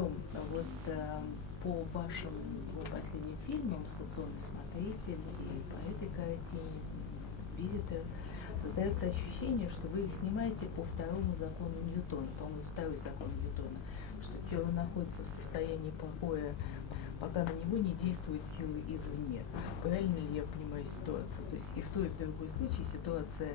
Том, вот по вашим последним фильмам «Станционный смотритель» и по этой картине «Визиты» создается ощущение, что вы снимаете по второму закону Ньютона, по-моему, второй закон Ньютона, что тело находится в состоянии покоя, пока на него не действуют силы извне. Правильно ли я понимаю ситуацию? То есть и в той, и в другой случае ситуация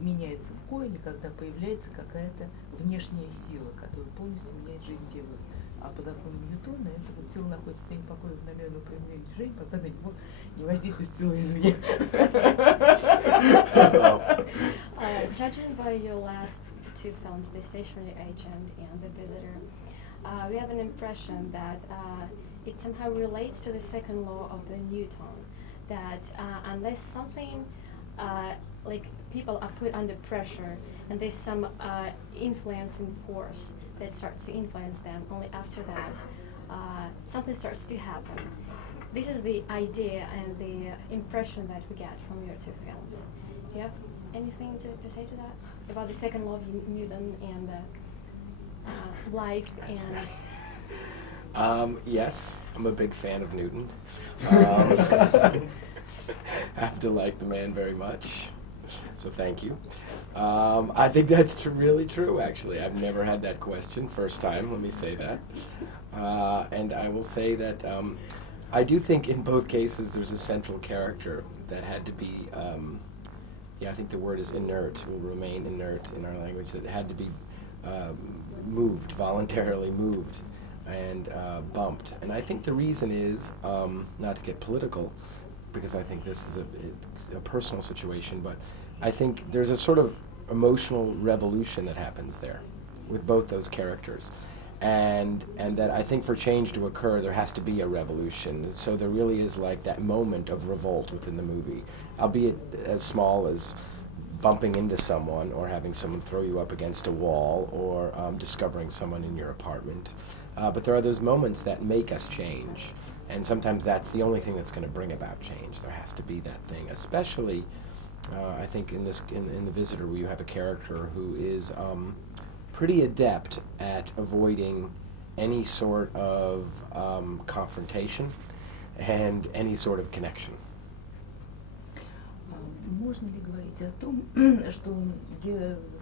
меняется в корне, когда появляется какая-то внешняя сила, которая полностью меняет жизнь героя. А по закону Ньютона это вот тело находится в состоянии покоя в намеренном проявлении движения, пока на него не воздействует сила извне. Judging by your last two films, The Stationary Agent and The Visitor, we have an impression that it somehow relates to the second law of the Newton, that unless something like people are put under pressure and there's some influencing force that starts to influence them, only after that something starts to happen. This is the idea and the impression that we get from your two films. Do you have anything to say to that about the second law of Newton and life and... Yes, I'm a big fan of Newton. I have to like the man very much, so thank you. I think that's really true, actually. I've never had that question, first time, let me say that. And I will say that I do think in both cases there's a central character that had to be, I think the word is inert, will remain inert in our language, that had to be moved, voluntarily moved, and bumped. And I think the reason is, not to get political, because I think this is a personal situation, but I think there's a sort of emotional revolution that happens there with both those characters. And that I think for change to occur, there has to be a revolution. So there really is like that moment of revolt within the movie, albeit as small as bumping into someone or having someone throw you up against a wall or discovering someone in your apartment. But there are those moments that make us change. And sometimes that's the only thing that's going to bring about change. There has to be that thing, especially I think in The Visitor, where you have a character who is pretty adept at avoiding any sort of confrontation and any sort of connection. Можно ли говорить о том, что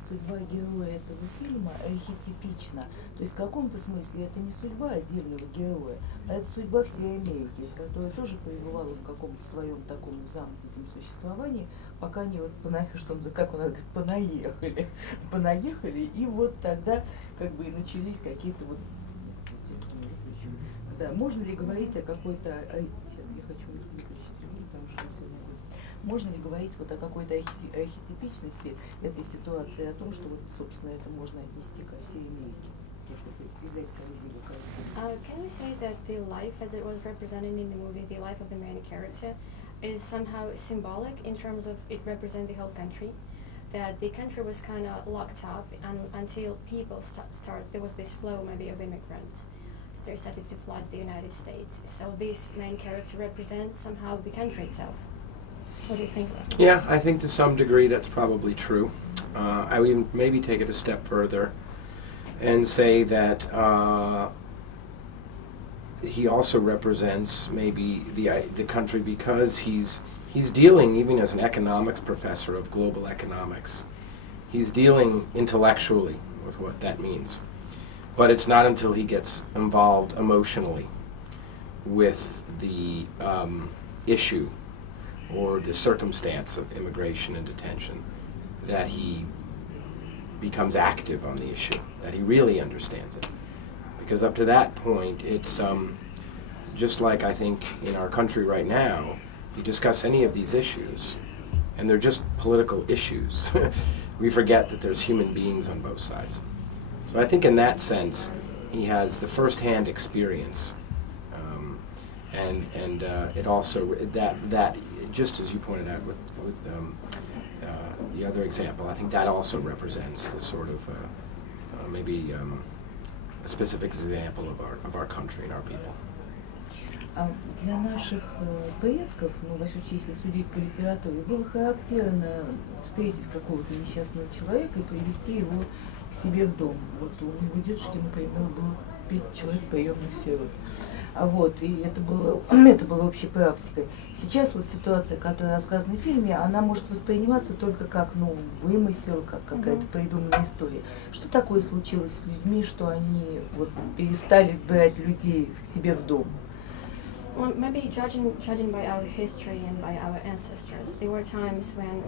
судьба героя этого фильма архетипична? То есть в каком-то смысле это не судьба отдельного героя, а это судьба всей Америки, которая тоже пребывала в каком-то своем таком замкнутом существовании, пока не вот понаехали, и вот тогда как бы и начались какие-то вот... Да, можно ли говорить о какой-то... Сейчас я хочу выключить телефон, потому что сегодня будет. Можно ли говорить вот о какой-то архетипичности этой ситуации, о том, что вот, собственно, это можно отнести ко всей Америке? Can we say that the life, as it was represented in the movie, the life of the main character, is somehow symbolic in terms of it represents the whole country? That the country was kind of locked up until people there was this flow maybe of immigrants. They started to flood the United States. So this main character represents somehow the country itself. What do you think? Yeah, I think to some degree that's probably true. I would even maybe take it a step further and say that he also represents maybe the country because he's dealing, even as an economics professor of global economics, he's dealing intellectually with what that means. But it's not until he gets involved emotionally with the issue or the circumstance of immigration and detention that he becomes active on the issue, that he really understands it. Because up to that point, it's just like I think in our country right now, you discuss any of these issues, and they're just political issues. We forget that there's human beings on both sides. So I think in that sense, he has the first-hand experience, and it also that just as you pointed out with the other example, I think that also represents the sort of maybe a specific example of our country and our people. Для наших предков, ну, во всяком случае, если судить по литературе, было характерно встретить какого-то несчастного человека и привести его к себе в дом. Вот у него дедушки, например, был поступить человек приемных сирот. Вот, и это было общей практикой. Сейчас вот ситуация, которая рассказана в фильме, она может восприниматься только как, вымысел, как какая-то придуманная история. Что такое случилось с людьми, что они вот перестали брать людей к себе в дом? Well, maybe judging by our history and by our ancestors, there were times when,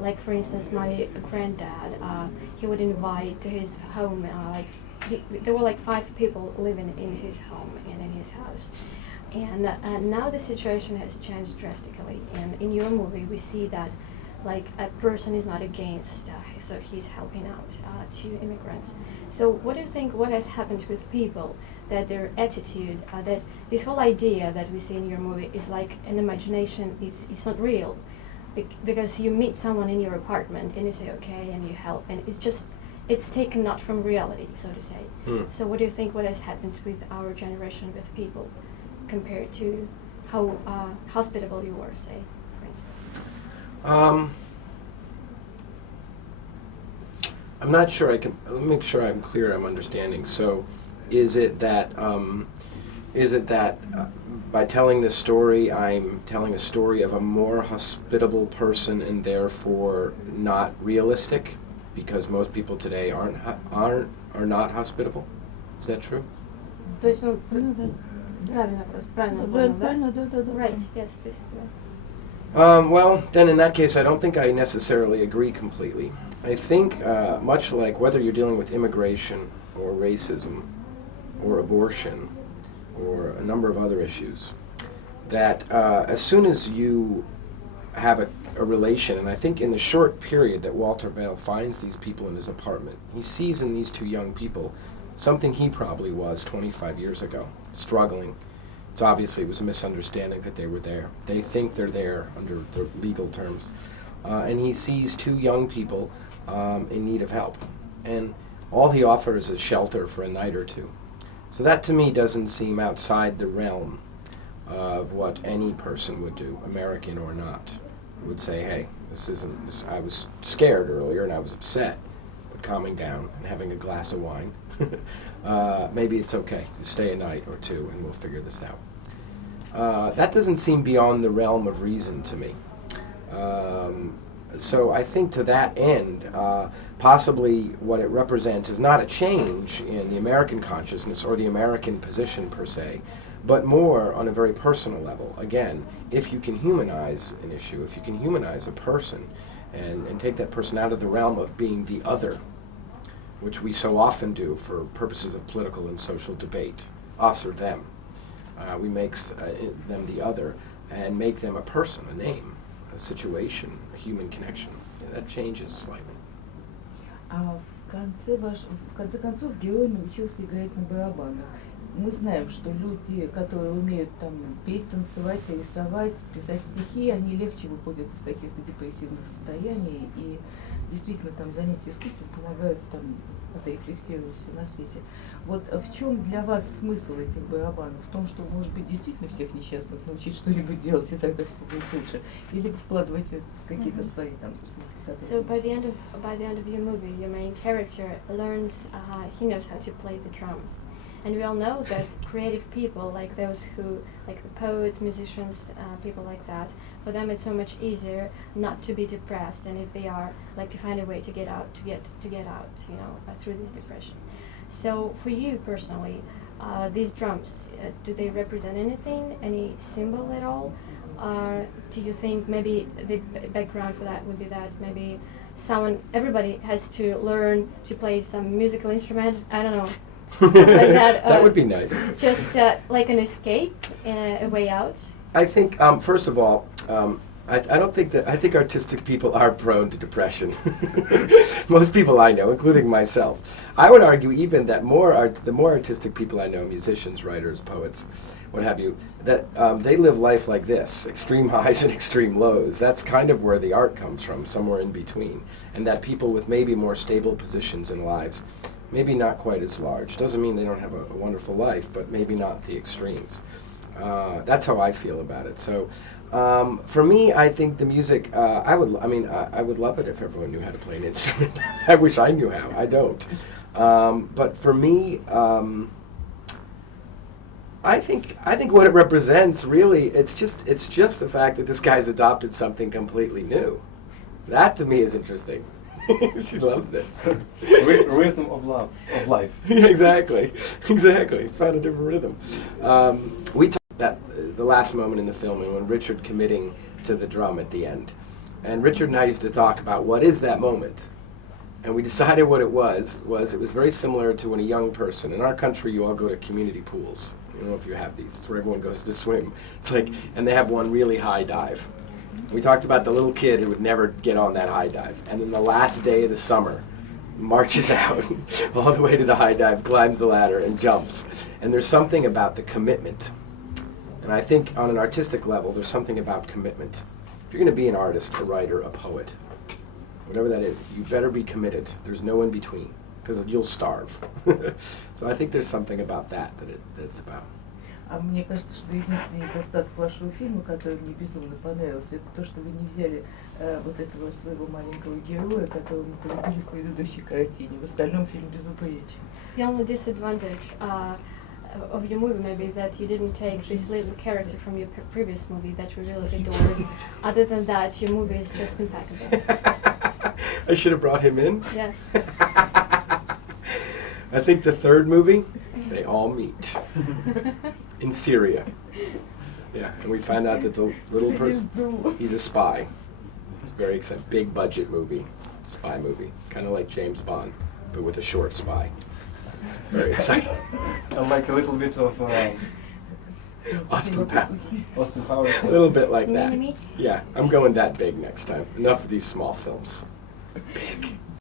like for instance, my granddad, he would invite to his home, there were like 5 people living in his home and in his house. And now the situation has changed drastically. And in your movie, we see that like a person is not against, so he's helping out to immigrants. So what do you think, what has happened with people, that their attitude, that this whole idea that we see in your movie is like an imagination, it's not real, because you meet someone in your apartment and you say okay and you help, and it's taken not from reality, so to say. So what do you think, what has happened with our generation, with people, compared to how hospitable you were, say, for instance? I'm not sure let me make sure I'm clear, I'm understanding. So is it that by telling this story, I'm telling a story of a more hospitable person and therefore not realistic? Because most people today are not hospitable. Is that true? То есть он правильно вопрос, правильно понял, да? Right, yes, this is right. Well, then in that case, I don't think I necessarily agree completely. I think, much like whether you're dealing with immigration or racism or abortion or a number of other issues, that as soon as you have a relation, and I think in the short period that Walter Vail finds these people in his apartment, he sees in these 2 young people something he probably was 25 years ago, struggling. It's obviously it was a misunderstanding that they were there. They think they're there under the legal terms. And he sees 2 young people in need of help. And all he offers is shelter for a night or 2. So that to me doesn't seem outside the realm of what any person would do, American or not. Would say, hey, I was scared earlier and I was upset, but calming down and having a glass of wine, maybe it's okay to stay a night or 2 and we'll figure this out. That doesn't seem beyond the realm of reason to me. So I think to that end, possibly what it represents is not a change in the American consciousness or the American position per se, but more on a very personal level. Again, if you can humanize an issue, if you can humanize a person and take that person out of the realm of being the other, which we so often do for purposes of political and social debate, us or them. We make them the other and make them a person, a name, a situation, a human connection. That changes slightly. В конце концов, герой научился играть на барабанах. Мы знаем, что люди, которые умеют там петь, танцевать, рисовать, писать стихи, они легче выходят из каких-то депрессивных состояний, и действительно там занятия искусством помогают там отрефлексировать все на свете. Вот в чем для вас смысл этих барабанов? В том, что, может быть, действительно всех несчастных научить что-нибудь делать, и тогда все будет лучше? Или вкладываете какие-то свои там смыслы? So by the end of your movie, your main character learns, he knows how to play the drums. And we all know that creative people, like those who, like the poets, musicians, people like that, for them it's so much easier not to be depressed, and if they are, like to find a way to get out, through this depression. So for you personally, these drums, do they represent anything, any symbol at all? Or do you think maybe the background for that would be that maybe everybody has to learn to play some musical instrument, I don't know, something like that. That would be nice. Just like an escape, a way out. I think, first of all, I think artistic people are prone to depression. Most people I know, including myself. I would argue even that the more artistic people I know, musicians, writers, poets, what have you, that they live life like this, extreme highs and extreme lows. That's kind of where the art comes from, somewhere in between. And that people with maybe more stable positions in lives, maybe not quite as large. Doesn't mean they don't have a wonderful life, but maybe not the extremes. That's how I feel about it. So for me, I think the music, I would love it if everyone knew how to play an instrument. I wish I knew how. I don't. But for me, I think what it represents really, it's just the fact that this guy's adopted something completely new. That to me is interesting. She loves this. Rhythm of love, of life. Exactly. Found a different rhythm. We talked about the last moment in the film, and when Richard committing to the drum at the end. And Richard and I used to talk about what is that moment. And we decided what it was very similar to when a young person, in our country you all go to community pools. I don't know if you have these. It's where everyone goes to swim. It's like, and they have one really high dive. We talked about the little kid who would never get on that high dive. And then the last day of the summer, marches out all the way to the high dive, climbs the ladder, and jumps. And there's something about the commitment. And I think on an artistic level, there's something about commitment. If you're going to be an artist, a writer, a poet, whatever that is, you better be committed. There's no in between, because you'll starve. So I think there's something about that it's about. А мне кажется, что единственный недостаток вашего фильма, который мне безумно понравился, это то, что вы не взяли вот этого своего маленького героя, которого мы полюбили в предыдущей картине. В остальном фильм безупречен. The only disadvantage of your movie maybe that you didn't take this little character from your previous movie that we really adored. Other than that, your movie is just impeccable. I should have brought him in? Yes. I think the third movie, they all meet in Syria. Yeah, and we find out that the little person, he's a spy. Very exciting, big budget movie, spy movie, kind of like James Bond, but with a short spy. Very exciting. And like a little bit of Austin Powers. Austin Powers. A little bit like that. Mini-me? Yeah, I'm going that big next time. Enough of these small films. Big.